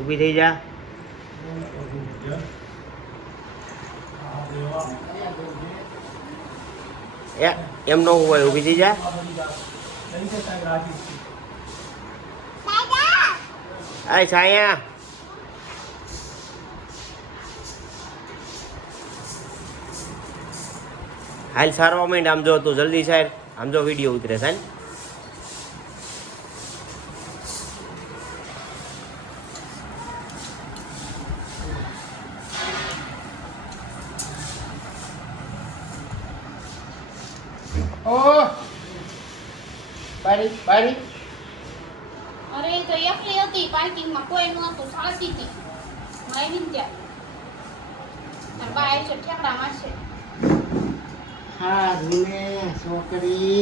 ઊભી થઈ જા. એમ નો હોય, ઊભી થઈ જા. આય છાયા. હાલ સારવા માંડ. આમ જો તું જલ્દી સાર. આમ જો વિડીયો ઉતરે સાહેબ. Oh, બારી. અરે તો એકલી હતી પાર્કિંગમાં, કોઈ નહોતું, ચાલતી હતી. આવી ને ત્યાં તાર બા આવી છે ઠેકડા મારશે. હા, છોકરી